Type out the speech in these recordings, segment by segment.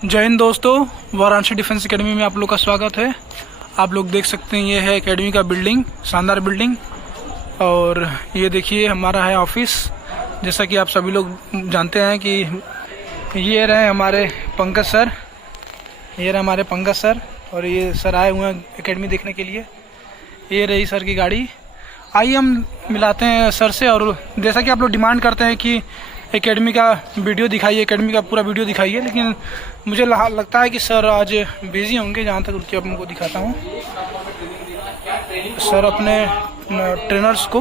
जय हिंद दोस्तों, Varanasi defence academy में आप लोग का स्वागत है। आप लोग देख सकते हैं ये है एकेडमी का बिल्डिंग, शानदार बिल्डिंग। और ये देखिए हमारा है ऑफिस। जैसा कि आप सभी लोग जानते हैं कि ये रहे हमारे पंकज सर, और ये सर आए हुए हैं एकेडमी देखने के लिए। ये रही सर की गाड़ी। आइए हम मिलाते हैं सर से। और जैसा कि आप लोग डिमांड करते हैं कि एकेडमी का वीडियो दिखाइए, एकेडमी का पूरा वीडियो दिखाइए, लेकिन मुझे लगता है कि सर आज बिजी होंगे। जहाँ तक उनकी आपको दिखाता हूँ, सर अपने ट्रेनर्स को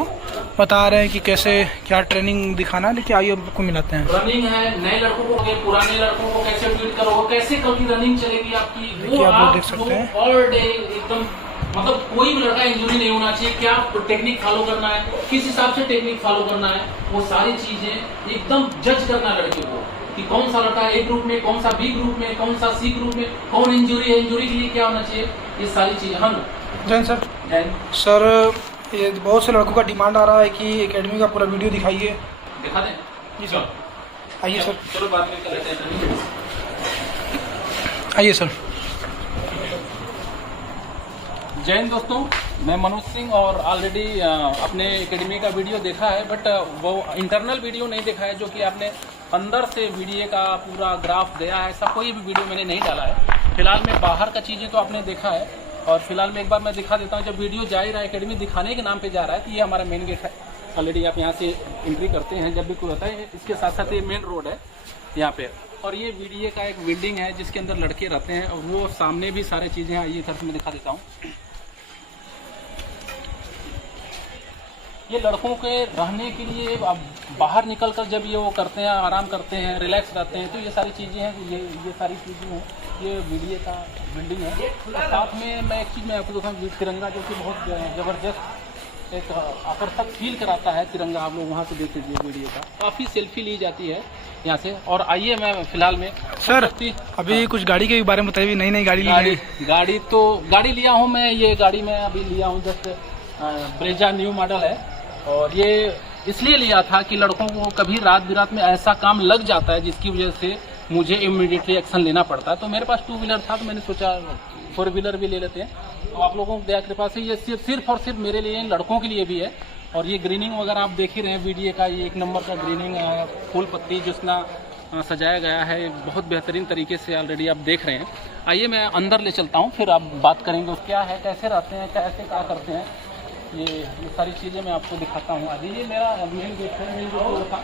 बता रहे हैं कि कैसे क्या ट्रेनिंग दिखाना है। लेकिन आइए आपको मिलाते हैं। रनिंग है, नए लड़कों को, पुराने लड़कों को कैसे ट्रीट करोगे, कैसे कल की रनिंग चलेगी आपकी, देखिए आप लोग देख सकते हैं। ऑल डे एकदम, मतलब कोई भी लड़का इंजरी नहीं होना चाहिए। क्या टेक्निक फॉलो करना है, किस हिसाब से टेक्निक फॉलो करना है, वो सारी चीजें एकदम जज करना लड़के को कि कौन सा लड़का ए ग्रुप में, कौन सा बी ग्रुप में, कौन सा सी ग्रुप में, कौन इंजरी है, इंजरी के लिए क्या होना चाहिए, ये सारी चीजें। हम जैन सर, ये बहुत से लड़कों का डिमांड आ रहा है कि एकेडमी का पूरा वीडियो दिखाइए। दिखा दें जी सर, आइए सर। चलो बाद में कर लेते हैं। आइए सर। जय हिंद दोस्तों, मैं मनोज सिंह, और ऑलरेडी अपने एकेडमी का वीडियो देखा है, बट वो इंटरनल वीडियो नहीं देखा है जो कि आपने अंदर से वीडियो का पूरा ग्राफ दिया है। ऐसा कोई भी वीडियो मैंने नहीं डाला है। फिलहाल में बाहर का चीज़ें तो आपने देखा है, और फिलहाल में एक बार मैं दिखा देता हूँ। जब वीडियो जा ही रहा है, एकेडमी दिखाने के नाम पे जा रहा है, तो ये हमारा मेन गेट है। ऑलरेडी आप यहाँ से एंट्री करते हैं जब भी कोई होता है। इसके साथ साथ ये मेन रोड है यहाँ पे, और ये वीडियो का एक बिल्डिंग है जिसके अंदर लड़के रहते हैं, और वो सामने भी सारी चीज़ें हैं। ये इधर से मैं दिखा देता हूँ। ये लड़कों के रहने के लिए अब बाहर निकल कर जब ये वो करते हैं, आराम करते हैं, रिलैक्स रहते हैं, तो ये सारी चीज़ें हैं। ये सारी चीज़ें हैं। ये वीडियो का बिल्डिंग है। और साथ में मैं एक चीज़ मैं आपको दिखाऊँ, तिरंगा जो कि बहुत ज़बरदस्त एक आकर्षक फील कराता है तिरंगा। आप लोग वहाँ से देख लीजिए वीडियो का, काफ़ी सेल्फी ली जाती है यहाँ से। और आइए मैं फिलहाल में सर अभी कुछ गाड़ी के बारे में बताइए। नई गाड़ी गाड़ी लिया हूँ मैं। ये गाड़ी मैं अभी लिया हूँ, जस्ट ब्रेजा न्यू मॉडल है। और ये इसलिए लिया था कि लड़कों को कभी रात बिरात में ऐसा काम लग जाता है जिसकी वजह से मुझे इमीडिएटली एक्शन लेना पड़ता है। तो मेरे पास 2 व्हीलर था, तो मैंने सोचा 4 व्हीलर भी ले लेते हैं। तो आप लोगों की दया कृपा से ये सिर्फ और सिर्फ मेरे लिए, लड़कों के लिए भी है। और ये ग्रीनिंग वगैरह आप देख ही रहे हैं वीडियो का। ये 1 नंबर का ग्रीनिंग फूल पत्ती जिसना सजाया गया है, बहुत बेहतरीन तरीके से ऑलरेडी आप देख रहे हैं। आइए मैं अंदर ले चलता हूँ, फिर आप बात करेंगे क्या है, कैसे रहते हैं, कैसे क्या करते हैं। ये सारी चीज़ें मैं आपको दिखाता हूँ। आज ये मेरा मेन गेट है, मेन गेट था।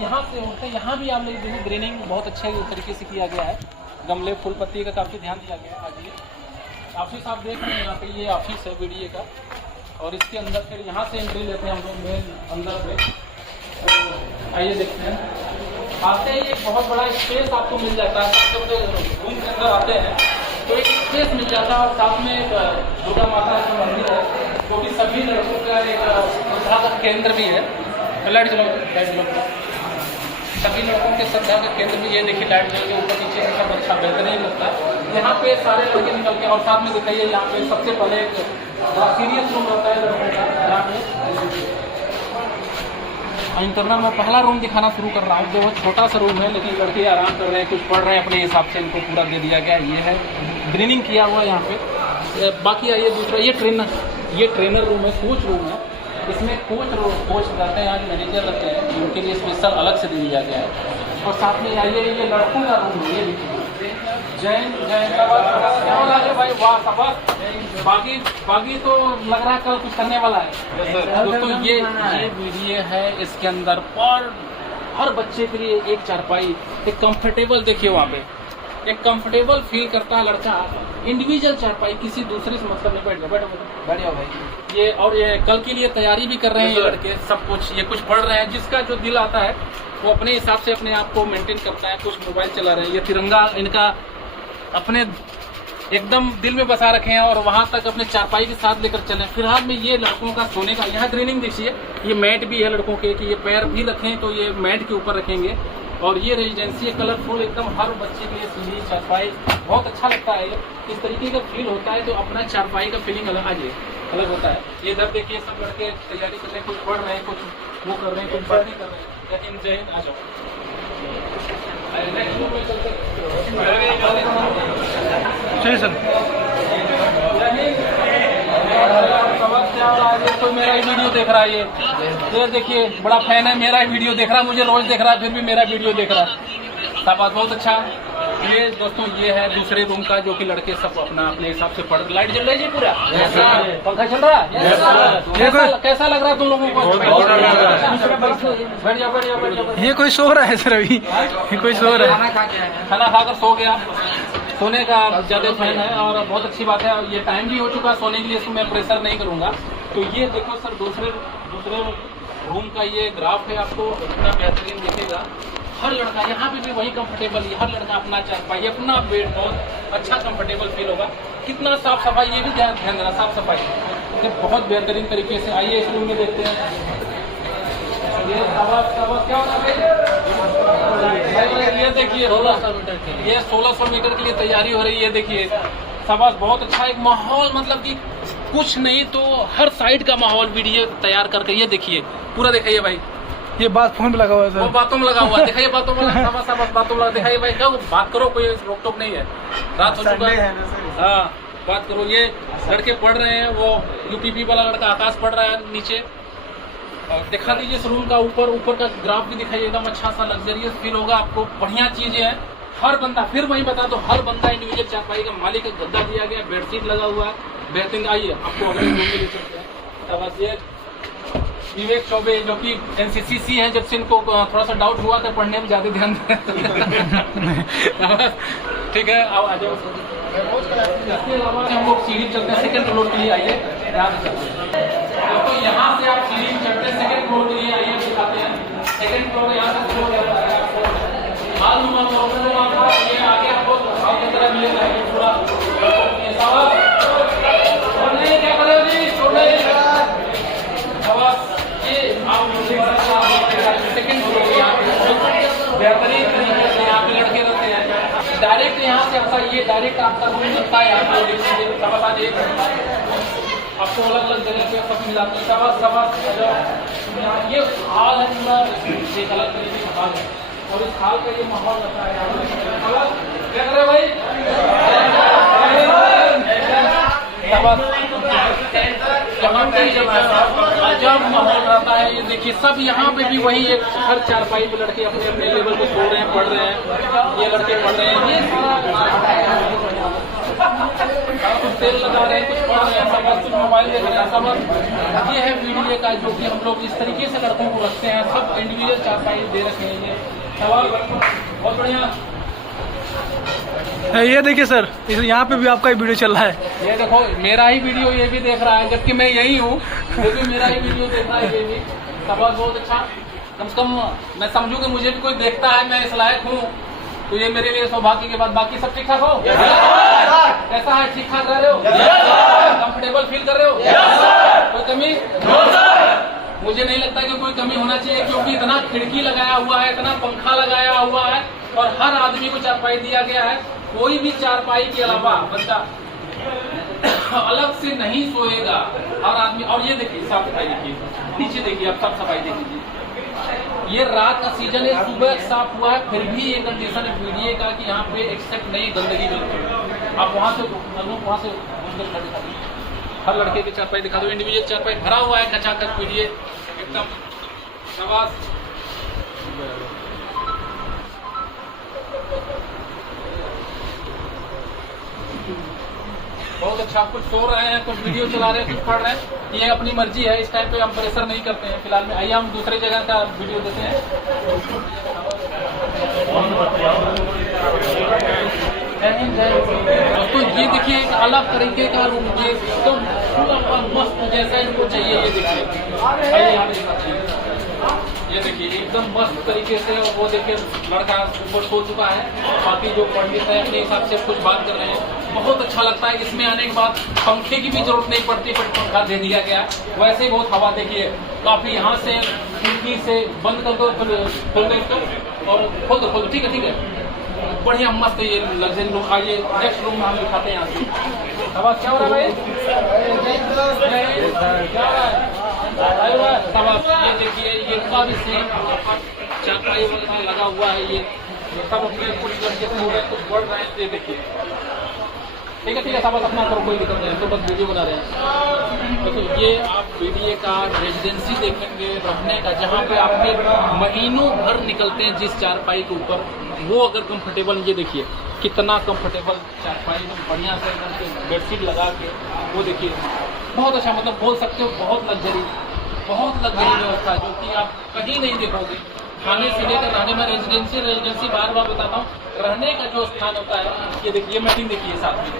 यहाँ से होते यहाँ भी आप लोग देखिए ग्रीनिंग बहुत अच्छे तरीके से किया गया है। गमले फूल पत्ती का काफ़ी ध्यान दिया गया है। आज ये ऑफिस आप देख रहे हैं, यहाँ पे ये ऑफिस है वीडियो का। और इसके अंदर फिर यहाँ से एंट्री लेते हैं हम लोग मेन अंदर में। तो आइए देखते हैं। आते ही एक बहुत बड़ा स्पेस आपको मिल जाता है। जब रूम के अंदर आते हैं तो एक स्पेस मिल जाता है, और साथ में एक दुर्गा माता का मंदिर है, जो कि सभी लड़कों का एक श्रद्धा का केंद्र भी है। लाइट चलो, सभी लड़कों के श्रद्धा का केंद्र भी। ये देखिए लाइट जल के ऊपर नीचे से सब अच्छा बेहतरीन लगता है। यहाँ पे सारे लड़के निकल के, और साथ में दिखाइए यहाँ पे सबसे पहले एक सीरियस रूम रहता है लड़कों का। यहाँ पे इंटरनल में पहला रूम दिखाना शुरू कर रहा हूँ, जो बहुत छोटा सा रूम है, लेकिन लड़के आराम कर रहे हैं, कुछ पढ़ रहे हैं अपने हिसाब से। इनको पूरा दे दिया गया। ये है ग्रीनिंग किया हुआ यहाँ पे। बाकी आइए दूसरा, ये ट्रेनर रूम है, कोच रूम है। इसमें कोच रहते हैं, आज मैनेजर रहते हैं, उनके लिए स्पेशल अलग से दिया गया है। और साथ में आइए ये लड़कों का रूम है। ये जैन भाई, वाह शाबाश। बाकी तो लग रहा है कल कुछ करने वाला है दोस्तों। ये वीडियो है। इसके अंदर पर हर बच्चे के लिए एक चारपाई, एक कंफर्टेबल, देखिए वहाँ पे एक कंफर्टेबल फील करता है लड़का। इंडिविजुअल चारपाई, किसी दूसरे से मतलब नहीं। बैठ जाओ भाई। ये और ये कल के लिए तैयारी भी कर रहे हैं ये लड़के, सब कुछ। ये कुछ पढ़ रहे हैं, जिसका जो दिल आता है वो अपने हिसाब से अपने आप को मेंटेन करता है। कुछ मोबाइल चला रहे हैं। ये तिरंगा इनका अपने एकदम दिल में बसा रखे हैं, और वहाँ तक अपने चारपाई के साथ लेकर चले। फिलहाल में ये लड़कों का सोने का यहाँ ग्रीनिंग देखिए। ये मैट भी है लड़कों के, कि ये पैर भी रखें तो ये मैट के ऊपर रखेंगे। और ये रेजिडेंसी कलरफुल एकदम, हर बच्चे के लिए सीढ़ी चारपाई बहुत अच्छा लगता है। इस तरीके का फील होता है, तो अपना चारपाई का फीलिंग अलग होता है। ये इधर देखिए सब लड़के तैयारी कर रहे हैं, कुछ पढ़ रहे हैं, कुछ वो कर रहे हैं, कुछ पढ़ नहीं कर रहे हैं। लेकिन जय हिंद, आ जाओ। नेक्स्ट रूम में चलते चलिए सर। कोई मेरा ही वीडियो देख रहा है, ये देखिए बड़ा फैन है, मेरा ही वीडियो देख रहा है, मुझे रोज देख रहा है, फिर भी मेरा वीडियो देख रहा है। शाबाश, बहुत अच्छा। ये दोस्तों ये है दूसरे रूम का, जो कि लड़के सब अपना अपने हिसाब से पढ़। लाइट जल रही है पूरा, पंखा चल रहा है, कैसा लग रहा है तुम लोगों को? बैठ जाओ बैठ जाओ बैठ जाओ। ये कोई सो रहा है सर अभी, ये कोई सो रहा है, खाना खाकर सो गया। सोने का ज्यादा फैन है और बहुत अच्छी बात है। ये टाइम भी हो चुका सोने के लिए, इसको मैं प्रेशर नहीं करूंगा। तो ये देखो सर दूसरे रूम का ये ग्राफ है, आपको इतना बेहतरीन दिखेगा। हर लड़का यहाँ पे भी वही कंफर्टेबल, हर लड़का अपना चारपाई, अपना बेड, बहुत अच्छा कंफर्टेबल फील होगा। कितना साफ सफाई, ये भी ध्यान देना, साफ सफाई बहुत बेहतरीन तरीके से। आइए इस रूम में देखते हैं। ये क्या होता है, ये देखिए 1600 मीटर के लिए तैयारी हो रही है। देखिए शाबाश, बहुत अच्छा एक माहौल, मतलब कि कुछ नहीं तो हर साइड का माहौल वीडियो तैयार करके। ये देखिए पूरा दिखाइए भाई, ये बात फोन पे लगा हुआ है सर, वो बातों में लगा हुआ है, दिखाइए बातों में शाबाश बातों में दिखाइए भाई, क्या बात करो, कोई रोक टोक नहीं है, रात हो चुका है। हाँ बात करो। ये लड़के पढ़ रहे हैं, वो यूपीपी वाला लड़का आकाश पढ़ रहा है नीचे। और दिखा दीजिए इस रूम का ऊपर का ग्राफ भी दिखाइए, एकदम अच्छा सा लग्जरियस फील होगा आपको। बढ़िया चीजें हैं। हर बंदा, फिर वही बता दो, हर बंदा इंडिविजुअल चारपाई का मालिक, गद्दा दिया गया, बेडशीट लगा हुआ है, बेहतरीन। आइए आपको अगले रूम में ले चलते हैं। बस ये विवेक चौबे जो कि एनसीसी है, जब से इनको थोड़ा सा डाउट हुआ था, पढ़ने में ज्यादा ध्यान ठीक है, आओ आ जाओ। इसके अलावा हम लोग सीढ़ी चलते हैं सेकंड फ्लोर के लिए। आइए तो यहाँ से आप सीढ़ी चढ़ते हैं सेकंड फ्लोर के लिए। आइए दिखाते हैं सेकंड फ्लोर, यहाँ से फ्लोर ये आगे आपको की तरह मिलेगा। ये पूरा क्या कर रहे हो जी, सेकंड फ्लोर बेहतरीन तरीके से यहाँ पे लड़के रहते हैं। डायरेक्ट यहाँ से आपका ये डायरेक्ट आपका रूम मिलता है। आपको अलग अलग जगह पे सब मिलाते हैं। ये हाल है पूरा, एक अलग तरीके का हाल है और इस हाल का ये माहौल रहता है। क्या कर रहे भाई, जब माहौल रहता है। ये देखिए सब यहाँ पे भी वही एक हर चारपाई पे लड़के अपने अपने लेवल पे सो रहे हैं, पढ़ रहे हैं। ये लड़के पढ़ रहे हैं, ये कुछ तेल लगा रहे हैं, कुछ पढ़ रहे हैं, सब कुछ मोबाइल देख रहे हैं। सब ये है वीडियो का, जो कि हम लोग इस तरीके से लड़कों को रखते हैं। सब इंडिविजुअल चारपाई दे रखे हैं। ये सवाल बहुत बढ़िया। ये देखिए सर, यहाँ पे भी आपका ही वीडियो चल रहा है। ये देखो मेरा ही वीडियो ये भी देख रहा है, जबकि मैं यही हूँ, ये भी मेरा ही वीडियो देख रहा है। ये भी सवाल बहुत अच्छा। कम से कम मैं समझूं कि मुझे भी कोई देखता है, मैं इस लायक हूँ, तो ये मेरे लिए सौभाग्य की बात। बाकी सब ठीक ठाक हो? कैसा है, ठीक ठाक रह रहे हो? कंफर्टेबल फील कर रहे हो? कोई कमी? मुझे नहीं लगता कि कोई कमी होना चाहिए, क्योंकि इतना खिड़की लगाया हुआ है, इतना पंखा लगाया हुआ है और हर आदमी को चारपाई दिया गया है। कोई भी चारपाई के अलावा बच्चा अलग से नहीं सोएगा, हर आदमी। और ये देखिए साफ सफाई देखिए, नीचे देखिए आप, साफ सफाई देखिए। ये रात का सीजन है, सुबह साफ हुआ है, फिर भी ये कंडीशन है वीडियो का कि यहाँ पे एक्सेप्ट नहीं गंदगी बिल्कुल। आप वहाँ से हर लड़के की चारपाई दिखा दो, इंडिविजुअल चारपाई भरा हुआ है, खचाखच पीड़िए एकदम। शाबाश। बहुत अच्छा। कुछ सो रहे हैं, कुछ वीडियो चला रहे हैं, कुछ पढ़ रहे हैं, ये अपनी मर्जी है। इस टाइम पे हम प्रेशर नहीं करते हैं फिलहाल में। आइए हम दूसरे जगह का वीडियो देते हैं। तो ये देखिए एक अलग तरीके का रूम, ये एकदम पूरा मस्त जैसा इनको चाहिए। ये देखिए, ये देखिए एकदम मस्त तरीके से। और वो देखिए लड़का ऊपर सो चुका है, बाकी जो पंडित है अपने हिसाब से कुछ बात कर रहे हैं। बहुत अच्छा लगता है। इसमें आने के बाद पंखे की भी जरूरत नहीं पड़ती, पर पंखा दे दिया गया। वैसे ही बहुत हवा देखिए, काफी यहाँ से खिड़की से बंद कर दो, खोल दो इसको और खोल दो। ठीक है, बढ़िया मस्त है ये लग्जरी रूम। आइए नेक्स्ट रूम में हम दिखाते हैं। यहाँ से हवा क्या हो रहा है भाई, क्या हो रहा है? ये देखिए ये का भी सेम चारपाई वगैरह लगा हुआ है। ये सब अपने कुछ लड़के सो रहे हैं, कुछ बढ़ रहे हैं। ये देखिए ठीक है साहब, बस अपना करो, कोई दिक्कत नहीं है, तो बस वीडियो बना रहे हैं। देखो ये आप बीडीए का रेजिडेंसी देखेंगे रहने का, जहाँ पे आपके महीनों भर निकलते हैं जिस चारपाई के ऊपर, वो अगर कंफर्टेबल, ये देखिए कितना कंफर्टेबल चारपाई में बढ़िया से एकदम बेडशीट लगा के, वो देखिए बहुत अच्छा, मतलब बोल सकते हो बहुत लग्जरी व्यवस्था, जो कि आप कहीं नहीं देखोगे। खाने से लेकर रहने में रेजिडेंसी बार बार बताता हूँ, रहने का जो स्थान होता है, ये देखिए मैटिंग देखिए साथ में,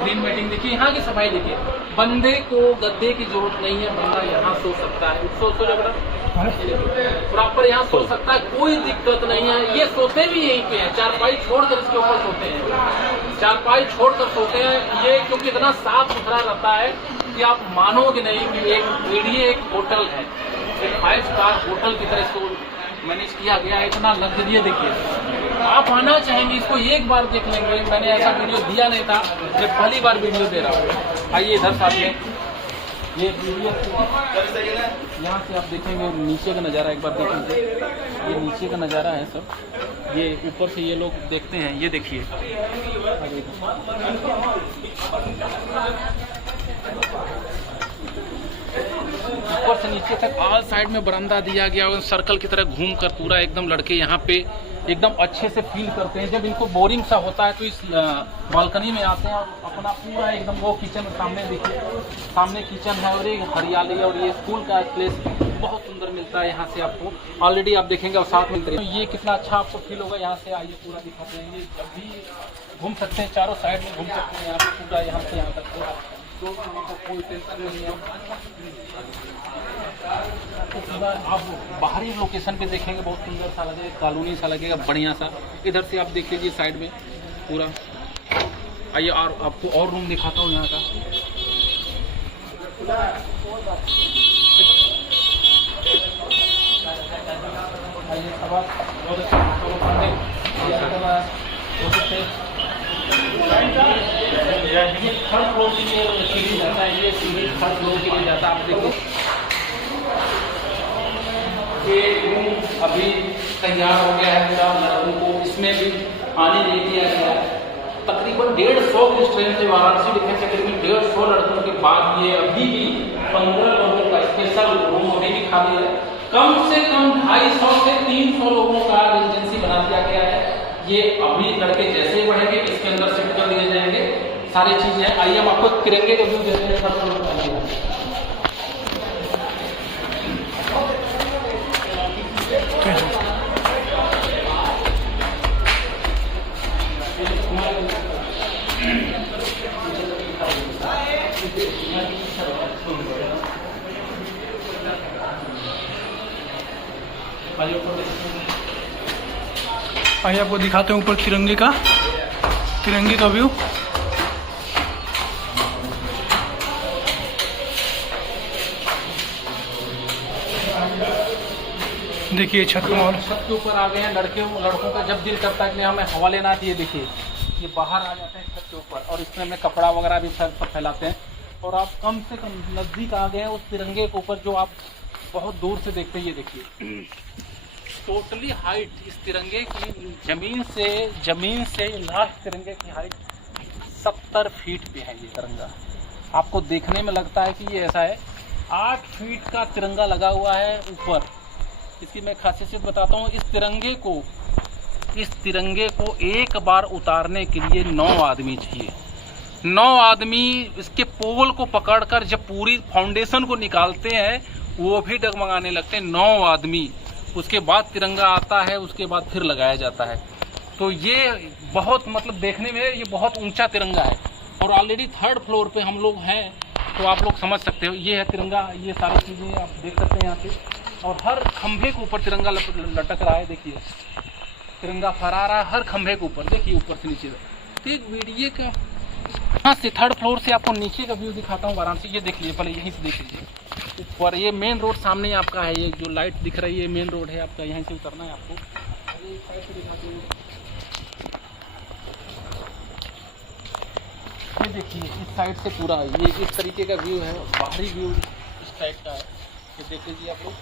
ग्रीन मैटिंग देखिए, यहाँ की सफाई देखिए। बंदे को गद्दे की जरूरत नहीं है, बंदा यहाँ सो सकता है, सो जगह प्रॉपर यहाँ सो सकता है, कोई दिक्कत नहीं है। ये सोते भी यहीं पे हैं, चारपाई छोड़कर इसके ऊपर सोते हैं, चारपाई छोड़कर सोते हैं। ये क्योंकि इतना साफ सुथरा रहता है कि आप मानोगे नहीं कि एक बीडीए एक होटल है, एक 5 स्टार होटल की तरह इसको मैनेज किया गया है, इतना लग्जरी। देखिए आप आना चाहेंगे, इसको एक बार देख लेंगे। मैंने ऐसा वीडियो दिया नहीं था, मैं पहली बार वीडियो दे रहा हूँ। आइए इधर साथ में, ये वीडियो यहाँ से आप देखेंगे नीचे का नज़ारा, एक बार देखेंगे, ये नीचे का नज़ारा है सब, ये ऊपर से ये लोग देखते हैं, ये देखिए ऊपर से नीचे तक ऑल साइड में बरामदा दिया गया और सर्कल की तरह घूम कर पूरा एकदम लड़के यहाँ पे एकदम अच्छे से फील करते हैं। जब इनको बोरिंग सा होता है तो इस बालकनी में आते हैं और अपना पूरा एकदम, वो किचन सामने देखिए, सामने किचन है और एक हरियाली, और ये स्कूल का प्लेस बहुत सुंदर मिलता है यहाँ से आपको, ऑलरेडी आप देखेंगे और साथ में ये कितना अच्छा आपको फील होगा। यहाँ से आइए पूरा दिखाते हैं, ये जब भी घूम सकते हैं, चारों साइड में घूम सकते हैं, यहाँ पे पूरा यहाँ से यहाँ तक कोई टेंशन नहीं है। आप बाहरी लोकेशन पे देखेंगे बहुत सुंदर सा लगेगा, कॉलोनी सा लगेगा बढ़िया सा। इधर से आप देख लीजिए साइड में पूरा। आइए और आपको और रूम दिखाता हूँ यहाँ का। आइए सब आप ये थर्ड फ्लोर के लिए सीढ़ी जाता है, ये सीढ़ी थर्ड फ्लोर के लिए जाता है। आप देखिए ये रूम अभी तैयार हो गया है पूरा, लड़कों को इसमें भी आने नहीं दिया गया है। तकरीबन 150 की ट्रेन से वाराणसी दिखे, तकरीबन 150 लड़कों के बाद ये अभी भी 15 लोगों का स्पेशल रूम अभी भी खाली है। कम से कम 250 से 300 लोगों का रेजिडेंसी बना दिया गया है। ये अभी लड़के जैसे ही बढ़ेंगे इसके अंदर शिफ्ट कर दिए जाएंगे, सारी चीजें। आइए हम आपको तिरंगे का व्यू देते हैं। आइए आपको दिखाते हैं ऊपर तिरंगे का व्यू। देखिए छत के ऊपर आ गए हैं लड़कों का जब दिल करता है कि हमें हवा लेना चाहिए। देखिए ये बाहर आ जाते हैं छत के ऊपर और इसमें हमें कपड़ा वगैरह भी फैलाते हैं। और आप कम से कम नज़दीक आ गए हैं उस तिरंगे के ऊपर जो आप बहुत दूर से देखते हैं। ये देखिए टोटली हाइट इस तिरंगे की जमीन से लास्ट तिरंगे की हाइट 70 फीट पे है। ये तिरंगा आपको देखने में लगता है कि ये ऐसा है, 8 फीट का तिरंगा लगा हुआ है ऊपर। इसकी मैं खासियत बताता हूँ, इस तिरंगे को एक बार उतारने के लिए 9 आदमी चाहिए। 9 आदमी इसके पोल को पकड़कर जब पूरी फाउंडेशन को निकालते हैं वो भी डगमगाने लगते हैं। 9 आदमी, उसके बाद तिरंगा आता है, उसके बाद फिर लगाया जाता है। तो ये बहुत मतलब देखने में ये बहुत ऊंचा तिरंगा है और ऑलरेडी 3rd फ्लोर पे हम लोग हैं, तो आप लोग समझ सकते हो। ये है तिरंगा, ये सारी चीज़ें आप देख सकते हैं यहाँ पे। और हर खंभे के ऊपर तिरंगा लटक रहा है। देखिए तिरंगा फहरा रहा है हर खंभे के ऊपर। देखिए ऊपर से नीचे तक। तो एक वीडियो का यहाँ से 3rd फ्लोर से आपको नीचे का व्यू दिखाता हूँ वाराणसी। ये देख लीजिए, पहले यहीं से देख लीजिए ऊपर। ये मेन रोड सामने आपका है, ये जो लाइट दिख रही है मेन रोड है आपका, यहीं से उतरना है आपको। ये देखिए इस साइड से पूरा ये इस तरीके का व्यू है, बाहरी व्यू इस टाइप का है। ये देख लीजिए आप लोग।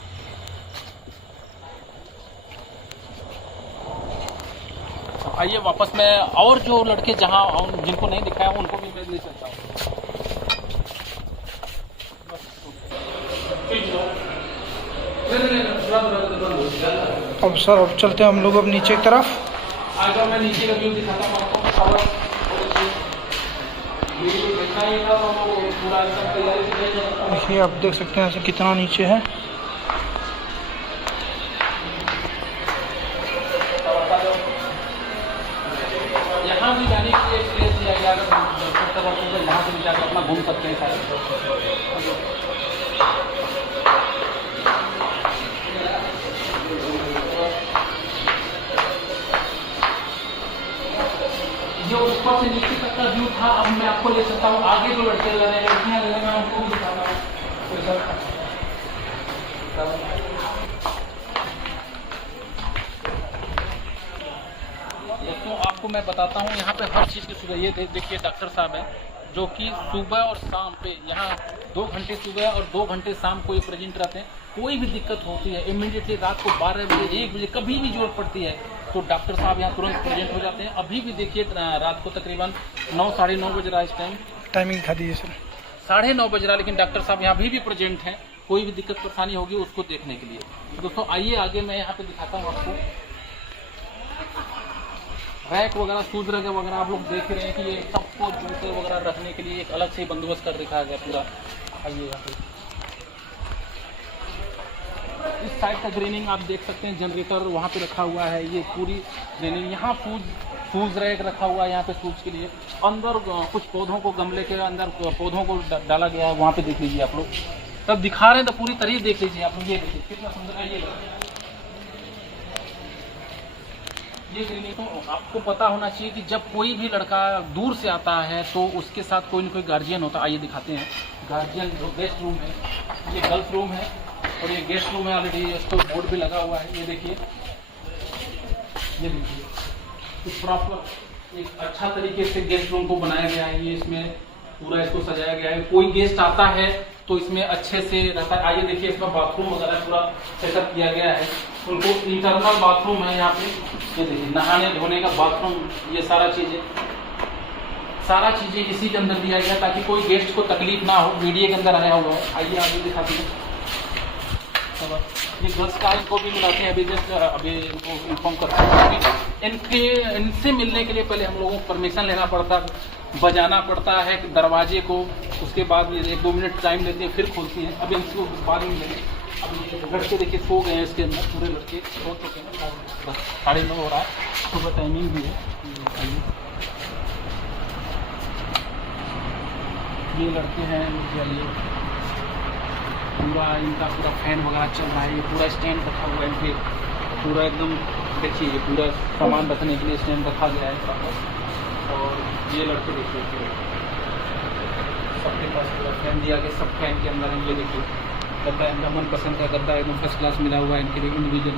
आइए वापस मैं और जो लड़के जहाँ जिनको नहीं दिखाया उनको भी मैं ले सकता हूँ। अब सर अब चलते हैं हम लोग अब नीचे की तरफ। आज मैं नीचे का व्यू दिखाता हूँ आपको। पूरा एकदम तैयारी से देखिए आप देख सकते हैं ऐसे कितना नीचे है। यहाँ भी जाने के लिए प्लेस दिया गया, अगर यहाँ से भी जाकर अपना घूम सकते हैं सारे। जो ऊपर से नीचे तक का व्यू था, अब मैं आपको ले सकता हूँ आगे जो लड़के लग रहे हैं, लड़कियाँ लग रहे हैं, मैं उनको भी दिखाता हूँ। तो आपको मैं बताता हूँ यहाँ पे हर चीज़ की सुविधा। ये देखिए डॉक्टर साहब हैं जो कि सुबह और शाम पे यहाँ 2 घंटे सुबह और 2 घंटे शाम को ये प्रेजेंट रहते हैं। कोई भी दिक्कत होती है इमीडिएटली रात को 12 बजे 1 बजे कभी भी जरूरत पड़ती है तो डॉक्टर साहब यहाँ तुरंत प्रेजेंट हो जाते हैं। अभी भी देखिए रात को तकरीबन 9 साढ़े 9 बज रहा है इस टाइम। टाइमिंग दिखा दीजिए सर। 9:30 बज रहा है, लेकिन डॉक्टर साहब यहाँ भी प्रेजेंट हैं। कोई भी दिक्कत परेशानी होगी उसको देखने के लिए। तो दोस्तों आइए आगे मैं यहाँ पे दिखाता हूँ आपको। रैक वगैरह शूज रैक वगैरह आप लोग देख रहे हैं कि ये सबको जूते वगैरह रखने के लिए एक अलग से बंदोबस्त कर रखा गया पूरा। आइए यहाँ पे इस साइड का ग्रीनिंग आप देख सकते हैं, जनरेटर वहाँ पे रखा हुआ है। ये पूरी ग्रीनिंग, यहाँ शूज रैक रखा हुआ है यहाँ पे शूज के लिए। अंदर कुछ पौधों को गमले के अंदर पौधों को डाला गया है, वहाँ पे देख लीजिए आप लोग। तब दिखा रहे हैं तो पूरी तरह देख लीजिए आप लोग। ये देखिए कितना सुंदर है ये ग्रीनिंग। तो आपको पता होना चाहिए कि जब कोई भी लड़का दूर से आता है तो उसके साथ कोई ना कोई गार्जियन होता है। आइए दिखाते हैं गार्जियन। जो गेस्ट रूम है ये गर्ल्स रूम है और ये गेस्ट रूम है। ऑलरेडी इसको बोर्ड भी लगा हुआ है। ये देखिए प्रॉपर एक अच्छा तरीके से गेस्ट रूम को बनाया गया है। ये इसमें पूरा इसको सजाया गया है। कोई गेस्ट आता है तो इसमें अच्छे से रहता है। आइए देखिए इसका बाथरूम वगैरह पूरा सेटअप किया गया है। उनको इंटरनल बाथरूम है यहाँ पे। ये देखिए नहाने धोने का बाथरूम, ये सारा चीजें इसी के अंदर दिया गया ताकि कोई गेस्ट को तकलीफ ना हो। मीडिया के अंदर आया हुआ है। आइए आगे दिखाते हैं। ये गर्ल्स का इनको भी मिलाते हैं। अभी इनको इन्फॉर्म करते हैं। इनसे मिलने के लिए पहले हम लोगों को परमिशन लेना पड़ता है, बजाना पड़ता है दरवाजे को। उसके बाद ये 1-2 मिनट टाइम लेते हैं, फिर खोलती है। अभी इनको बाद में मिलेंगे। अभी लड़के देखिए सो गए हैं इसके अंदर, पूरे लड़के सो चुके हैं। 9:30 हो रहा है, सुबह टाइमिंग भी है। ये लड़के हैं ये पूरा इनका पूरा फैन वगैरह चल रहा है। ये पूरा स्टैंड रखा हुआ है इनके, पूरा एकदम देखिए ये पूरा सामान रखने के लिए स्टैंड रखा गया है। और ये लड़के देखिए सबके पास पूरा फैन दिया गया, सब फैन के अंदर है। ये देखिए गद्दा इनका मनपसंद का गद्दा एकदम फर्स्ट क्लास मिला हुआ है इनके लिए। इंडिविजुअल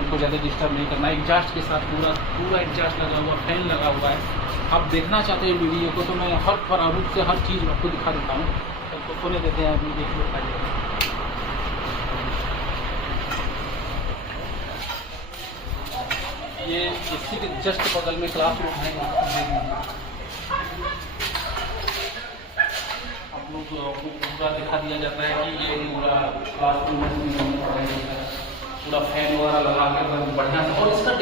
उनको ज़्यादा डिस्टर्ब नहीं करना। एग्जॉस्ट के साथ पूरा एग्जॉस्ट लगा हुआ, फैन लगा हुआ है। आप देखना चाहते हैं वीडियो को तो मैं हर प्रारूप से हर चीज़ आपको दिखा देता हूँ। तो खोने देते हैं अभी, देखिए ये इसी के जस्ट बगल में क्लासरूम है। आप लोग पूरा दिखा दिया जाता है कि ये पूरा क्लासरूम पूरा फैन वगैरह लगा के बढ़िया से। और इसका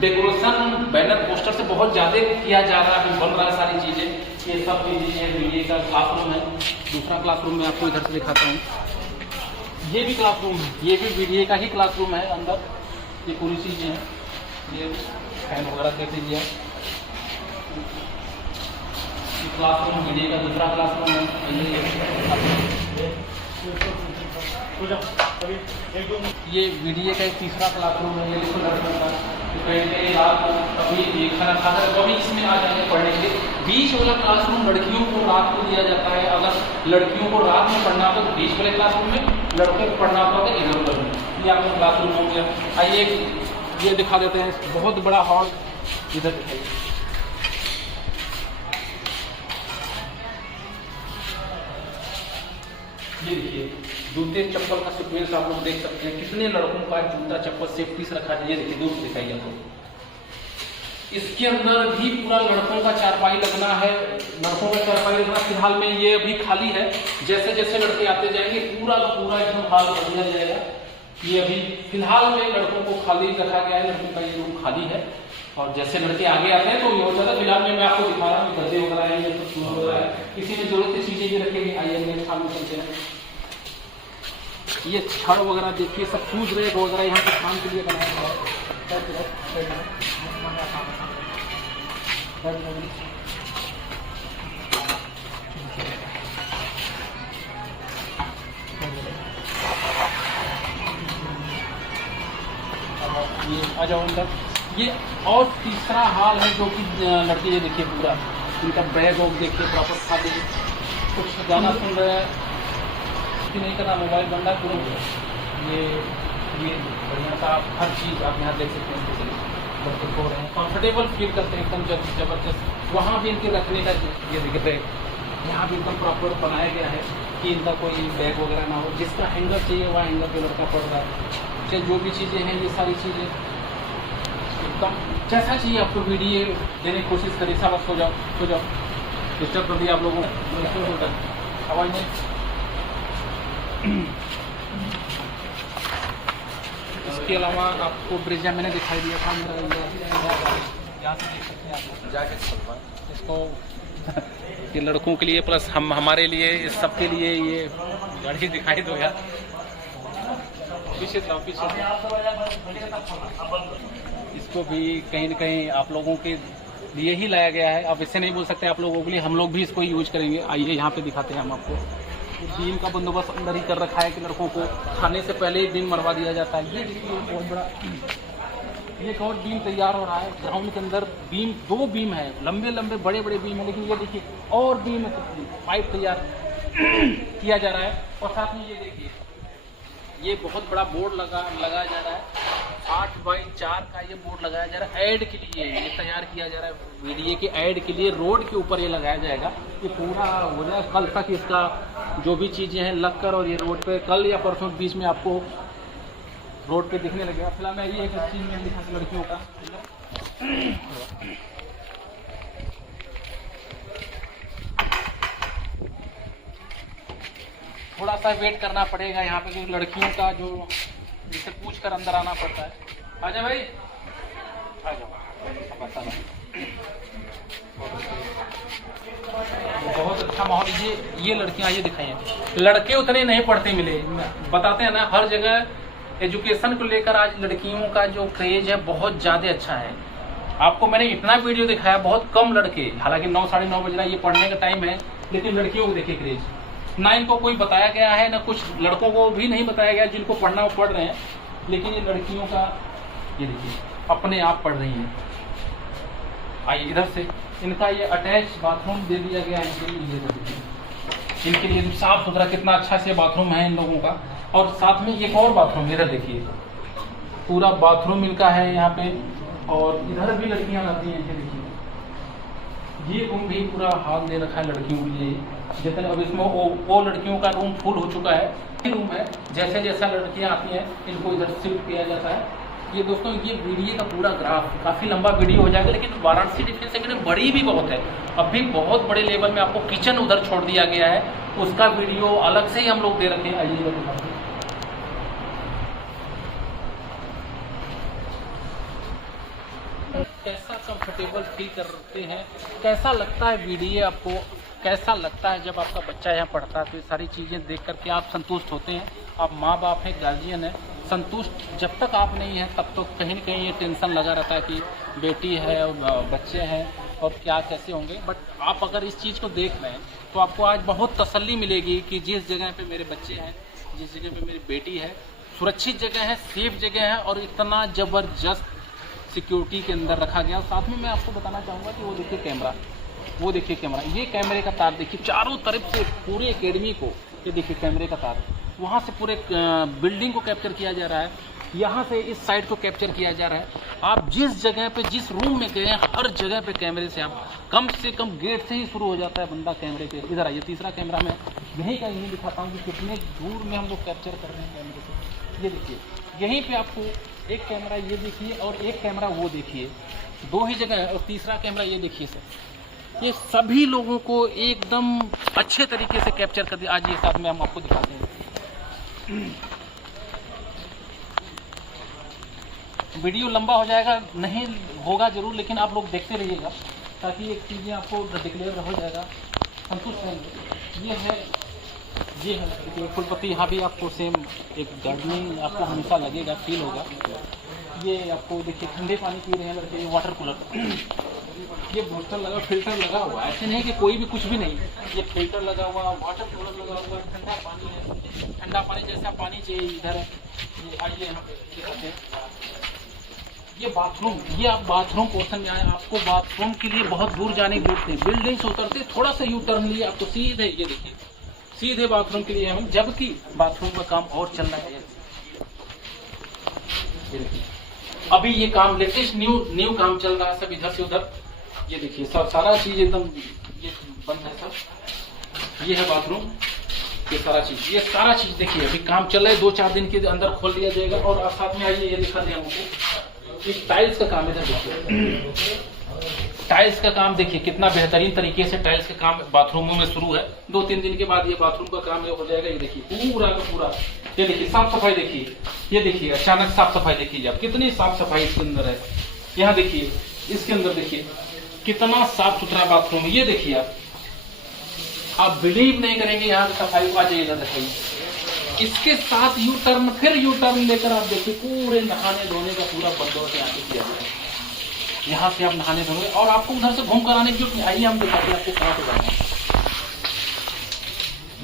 डेकोरेशन बैनर पोस्टर से बहुत ज़्यादा किया जा रहा है, बन रहा है सारी चीज़ें। ये सब चीज़ें ये का क्लासरूम है। दूसरा क्लासरूम मैं आपको इधर से दिखाता हूँ। ये भी क्लासरूम है, ये भी बीडीए का ही क्लासरूम है। अंदर ये पूरी चीज़ें हैं। ये फैन वगैरह देख लीजिए। क्लासरूम बीडीए का दूसरा क्लासरूम है। ये बीडीए का एक तीसरा क्लासरूम है। ये देखो लड़कों का रात को कभी ये खाना खाकर कभी इसमें आ जाते हैं पढ़ने के लिए। बीच वाला क्लासरूम लड़कियों को रात को दिया जाता है। अगर लड़कियों को रात में पढ़ना हो तो बीच वाले क्लासरूम में, लड़कों को पढ़ना होगा तो इधर उधर। ये आपका क्लासरूम हो गया। आइए ये दिखा देते हैं बहुत बड़ा हॉल। इधर दिखाइए। ये देखिए जूते चप्पल का सीक्वेंस आप लोग देख सकते हैं। कितने लड़कों का जूता चप्पल सेफ्टी से रखा है। ये देखिए दूर से दिखाइए आपको। इसके अंदर भी पूरा लड़कों का चारपाई लगना है, लड़कों का चारपाई लगना। फिलहाल में ये अभी खाली है, जैसे जैसे लड़के आते जाएंगे पूरा का पूरा एकदम हाल कर दिया जाएगा। ये अभी फिलहाल में लड़कों को खाली रखा गया है, लड़कों का ये रूम खाली है, और जैसे लड़के आगे आते हैं तो ये हो जाता है। फिलहाल में मैं आपको दिखा रहा हूँ गद्दे वगैरह है, ये सब वगैरह है, किसी में जरूरत की चीजें भी रखेंगे। आइए मेरे सामने चलते हैं। ये छड़ वगैरह देखिए, सब फ्यूज रैक वगैरह यहाँ पे काम के लिए बनाया हुआ है। ये आ जाओ अंदर। ये और तीसरा हाल है जो कि लड़के, ये देखिए पूरा इनका बैग वॉग देखिए प्रॉपर खाली, कुछ गाना सुन रहे हैं कि नहीं करना, मोबाइल बंदा तुरंत। ये बढ़िया सा हर चीज़ आप यहाँ देख सकते हैं, लड़के सो रहे हैं, कंफर्टेबल फील करते हैं एकदम जबरदस्त। वहाँ भी इनके रखने का ये देखिए बैग, यहाँ भी एकदम प्रॉपर बनाया गया है कि इनका कोई बैग वगैरह ना हो। जिसका हैंगर चाहिए वहाँ हैंगर पे लड़का पड़ रहा है, चाहे जो भी चीज़ें हैं, ये सारी चीज़ें एकदम जैसा चाहिए आपको वीडियो देने की कोशिश करिए। सब सो जाओ, सो जाओ, डिस्टर्ब कर दिया आप लोगों को, आवाज़ नहीं। इसके अलावा आपको ब्रिज मैंने दिखाई दिया था मेरा, यहाँ से देख सकते हैं आप जाके इसको ये लड़कों के लिए प्लस हमारे लिए, इस सब के लिए ये गाड़ी दिखाई दो यार। पीछे इसको भी कहीं न कहीं आप लोगों के लिए ही लाया गया है, अब इससे नहीं बोल सकते आप लोगों के लिए, हम लोग भी इसको यूज करेंगे। आइए यहाँ पे दिखाते हैं हम आपको। बीम का बंदोबस्त अंदर ही कर रखा है कि लड़कों को खाने से पहले ही बीम मरवा दिया जाता है। ये देखिए बहुत बड़ा एक और बीम तैयार हो रहा है ग्राउंड के अंदर। बीम 2 बीम है, लंबे लंबे बड़े बड़े बीम है, लेकिन ये देखिए और बीम पाइप तैयार किया जा रहा है। और साथ में ये देखिए ये बहुत बड़ा बोर्ड लगाया जा रहा है, 8x4 का ये बोर्ड लगाया जा रहा है ऐड के लिए। ये तैयार किया जा रहा है वीडियो के ऐड के लिए, रोड के ऊपर ये लगाया जाएगा। ये पूरा हो जाए कल तक, इसका जो भी चीज़ें हैं लग कर, और ये रोड पे कल या परसों बीच में आपको रोड पे दिखने लगेगा। फिलहाल मैं ये एक चीज़ में दिखा लड़कियों का, थोड़ा सा वेट करना पड़ेगा यहाँ पे, क्योंकि लड़कियों का जो जिसे पूछ कर अंदर आना पड़ता है। आजा भाई, आ जाओ, बहुत अच्छा माहौल। ये लड़कियाँ ये दिखाई, लड़के उतने नहीं पढ़ते मिले, बताते हैं ना हर जगह एजुकेशन को लेकर आज लड़कियों का जो क्रेज है बहुत ज़्यादा अच्छा है। आपको मैंने इतना वीडियो दिखाया, बहुत कम लड़के, हालांकि 9 साढ़े 9 बज रहा है, ये पढ़ने का टाइम है, लेकिन लड़कियों को देखिए क्रेज ना इनको कोई बताया गया है, ना कुछ लड़कों को भी नहीं बताया गया जिनको पढ़ना वो पढ़ रहे हैं, लेकिन ये लड़कियों का ये देखिए अपने आप पढ़ रही हैं। आइए इधर से, इनका ये अटैच बाथरूम दे दिया गया है इनके लिए साफ सुथरा, कितना अच्छा से बाथरूम है इन लोगों का। और साथ में एक और बाथरूम इधर देखिए, पूरा बाथरूम इनका है यहाँ पे, और इधर भी लड़कियाँ आती हैं। ये देखिए ये रूम भी पूरा हाल दे रखा है लड़कियों के लिए, जितने अब इसमें वो लड़कियों का रूम फुल हो चुका है, रूम है। जैसे जैसा लड़कियां आती हैं इनको इधर शिफ्ट किया जाता है। ये दोस्तों ये वीडियो का पूरा ग्राफ, काफ़ी लंबा वीडियो हो जाएगा, लेकिन वाराणसी डिफेंस एकेडमी बड़ी भी बहुत है, अब भी बहुत बड़े लेवल में आपको किचन उधर छोड़ दिया गया है, उसका वीडियो अलग से ही हम लोग दे रखे हैं। आइए कैसा कंफर्टेबल फील करते हैं, कैसा लगता है वीडियो आपको, कैसा लगता है जब आपका बच्चा यहाँ पढ़ता है, तो ये सारी चीज़ें देख करके आप संतुष्ट होते हैं। आप माँ बाप हैं, गार्जियन है, संतुष्ट जब तक आप नहीं हैं तब तक कहीं न कहीं ये टेंशन लगा रहता है कि बेटी है और बच्चे हैं और क्या कैसे होंगे। बट आप अगर इस चीज़ को देख रहे हैं तो आपको आज बहुत तसल्ली मिलेगी कि जिस जगह पे मेरे बच्चे हैं, जिस जगह पे मेरी बेटी है, सुरक्षित जगह है, सेफ जगह है, और इतना ज़बरदस्त सिक्योरिटी के अंदर रखा गया। साथ में मैं आपको बताना चाहूँगा कि वो देखिए कैमरा, वो देखिए कैमरा, ये कैमरे का तार देखिए चारों तरफ से पूरे एकेडमी को, ये देखिए कैमरे का तार, वहाँ से पूरे बिल्डिंग को कैप्चर किया जा रहा है, यहाँ से इस साइड को कैप्चर किया जा रहा है। आप जिस जगह पे, जिस रूम में गए हैं, हर जगह पे कैमरे से आप कम से कम गेट से ही शुरू हो जाता है बंदा कैमरे पे। इधर आइए, तीसरा कैमरा मैं यहीं का यहीं दिखाता हूँ कि कितने दूर में हम लोग कैप्चर कर रहे हैं कैमरे से। ये देखिए यहीं पे आपको एक कैमरा ये देखिए और एक कैमरा वो देखिए, 2 ही जगह है। और तीसरा कैमरा ये देखिए सर, ये सभी लोगों को एकदम अच्छे तरीके से कैप्चर कर दिया। आज ये साथ में हम आपको दिखाते हैं। वीडियो लंबा हो जाएगा, नहीं होगा जरूर, लेकिन आप लोग देखते रहिएगा ताकि एक चीज़ें आपको डिक्लेयर हो जाएगा, संतुष्ट रहेंगे। ये है देखिए फुलपत्ती। यहाँ भी आपको सेम एक गार्डनिंग आपको हमेशा लगेगा, फील होगा। ये आपको देखिए ठंडे पानी पी रहे हैं लड़के, वाटर कूलर। ये बोतल लगा, फिल्टर लगा हुआ है, ऐसे नहीं कि कोई भी कुछ भी नहीं। ये फिल्टर लगा हुआ, वाटर कूलर लगा हुआ, ठंडा पानी है, ठंडा पानी जैसा पानी चाहिए इधर है। ये आइए यहाँ पे दिखाते हैं। ये बाथरूम, ये आप बाथरूम पोर्शन में आए, आपको बाथरूम के लिए बहुत दूर जाने की जरूरत नहीं। बिल्डिंग से उतरते थोड़ा सा यू टर्न लिए आपको सीधे, ये देखिए सीधे बाथरूम के लिए हम, जबकि बाथरूम का काम और चल रहा है। ये देखिए अभी ये काम लेटेस्ट न्यू काम चल रहा है, सब इधर से उधर। ये देखिए सब सारा चीज एकदम ये बंद है सब। ये है बाथरूम, ये सारा चीज देखिए अभी काम चल रहा है। 2-4 दिन के अंदर खोल दिया जाएगा। और साथ में आइए ये दिखा दें हमको, इस टाइल्स का काम इधर देखिए। टाइल्स का काम देखिए कितना बेहतरीन तरीके से टाइल्स का काम बाथरूमों में शुरू है। 2-3 दिन के बाद ये बाथरूम का काम हो जाएगा। ये देखिए पूरा का पूरा, ये देखिए साफ सफाई देखिए, ये देखिए अचानक साफ सफाई देखिए आप, कितनी साफ सफाई इसके अंदर है। यहाँ देखिए इसके अंदर देखिए कितना साफ सुथरा बाथरूम है। ये देखिए आप बिलीव नहीं करेंगे यहाँ की सफाई को। आ जाइए इधर देखिए, इसके साथ यू टर्न, फिर यू टर्न लेकर आप देखिए पूरे नहाने धोने का पूरा बंदोबस्त यहाँ पे किया गया है। यहाँ से आप नहाने धोने और आपको उधर से घूम कर आने की जरूरत नहीं। आइए हम दिखाते हैं आपको कहाँ से जाना है।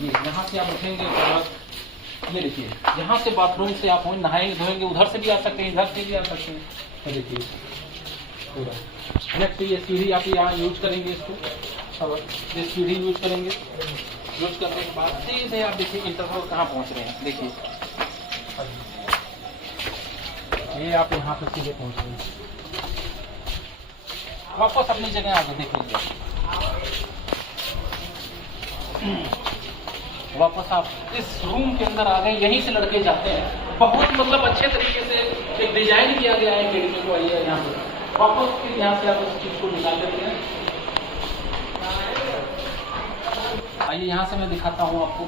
ये यहाँ से आप उठेंगे, ये देखिए यहाँ से बाथरूम से आप नहाएंगे धोएंगे, उधर से भी आ सकते हैं, इधर से भी आ सकते हैं। तो देखिए पूरा नेक्स्ट ये सीढ़ी आप यहाँ यूज करेंगे, इसको ये सीढ़ी यूज करेंगे। यूज करने के बाद सीधे आप देखिए इंटरवल कहाँ पहुँच रहे हैं। देखिए ये आप यहाँ पर सीधे पहुँच रहे हैं, वापस अपनी जगह आगे देख लीजिए। वापस आप इस रूम के अंदर आ गए, यहीं से लड़के जाते हैं। बहुत मतलब अच्छे तरीके से एक डिजाइन किया गया है अकेडमी को। आइए यहाँ से वापस फिर यहाँ से आप इस चीज को निकाल लेते हैं। आइए यहाँ से मैं दिखाता हूँ आपको।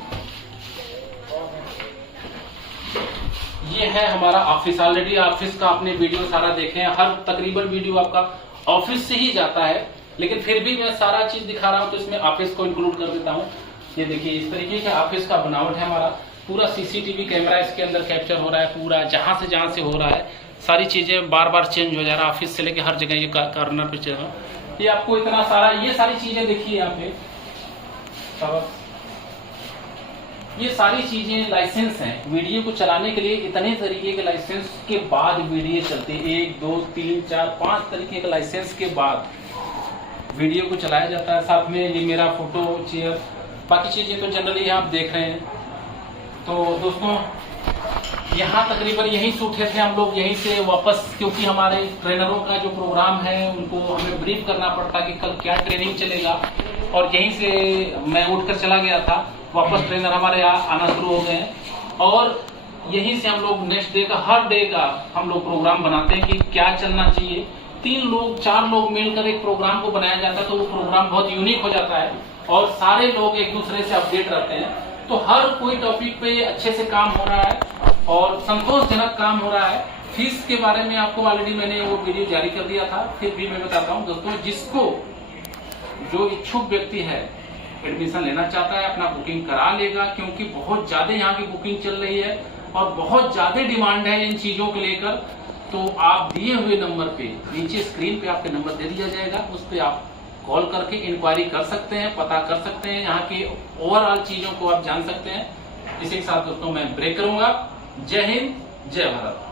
ये है हमारा ऑफिस। ऑलरेडी ऑफिस का आपने वीडियो सारा देखे हैं, हर तकरीबन वीडियो आपका ऑफिस से ही जाता है, लेकिन फिर भी मैं सारा चीज दिखा रहा हूँ तो इसमें ऑफिस को इंक्लूड कर देता हूँ। ये देखिए इस तरीके का ऑफिस का बनावट है हमारा। पूरा सीसीटीवी कैमरा इसके अंदर कैप्चर हो रहा है, पूरा जहां से हो रहा है। सारी चीजें बार बार चेंज हो जा रहा है, ऑफिस से लेके हर जगह ये कॉर्नर पे चल रहा है। ये आपको इतना सारा, ये सारी चीजें देखिए यहाँ पे, ये सारी चीजें लाइसेंस हैं वीडियो को चलाने के लिए। इतने तरीके के लाइसेंस के बाद वीडियो चलते, 1 2 3 4 5 तरीके के लाइसेंस के बाद वीडियो को चलाया जाता है। साथ में ये मेरा फोटो, चेयर, बाकी चीजें तो जनरली आप देख रहे हैं। तो दोस्तों यहाँ तकरीबन यहीं से उठे थे हम लोग, यहीं से वापस, क्योंकि हमारे ट्रेनरों का जो प्रोग्राम है उनको हमें ब्रीफ करना पड़ता कि कल क्या ट्रेनिंग चलेगा। और यहीं से मैं उठकर चला गया था, वापस ट्रेनर हमारे यहाँ आना शुरू हो गए हैं। और यहीं से हम लोग नेक्स्ट डे का, हर डे का हम लोग प्रोग्राम बनाते हैं कि क्या चलना चाहिए। 3 लोग 4 लोग मिलकर एक प्रोग्राम को बनाया जाता है तो वो प्रोग्राम बहुत यूनिक हो जाता है और सारे लोग एक दूसरे से अपडेट रहते हैं। तो हर कोई टॉपिक पे अच्छे से काम हो रहा है और संतोषजनक काम हो रहा है। फीस के बारे में आपको ऑलरेडी मैंने वो वीडियो जारी कर दिया था, फिर भी मैं बताता हूँ दोस्तों, जिसको जो इच्छुक व्यक्ति है एडमिशन लेना चाहता है अपना बुकिंग करा लेगा, क्योंकि बहुत ज्यादा यहाँ की बुकिंग चल रही है और बहुत ज्यादा डिमांड है इन चीजों को लेकर। तो आप दिए हुए नंबर पे, नीचे स्क्रीन पे आपके नंबर दे दिया जाएगा, उस पर आप कॉल करके इंक्वायरी कर सकते हैं, पता कर सकते हैं, यहाँ की ओवरऑल चीजों को आप जान सकते हैं। इसी के साथ दोस्तों मैं ब्रेक करूंगा। जय हिंद, जय भारत।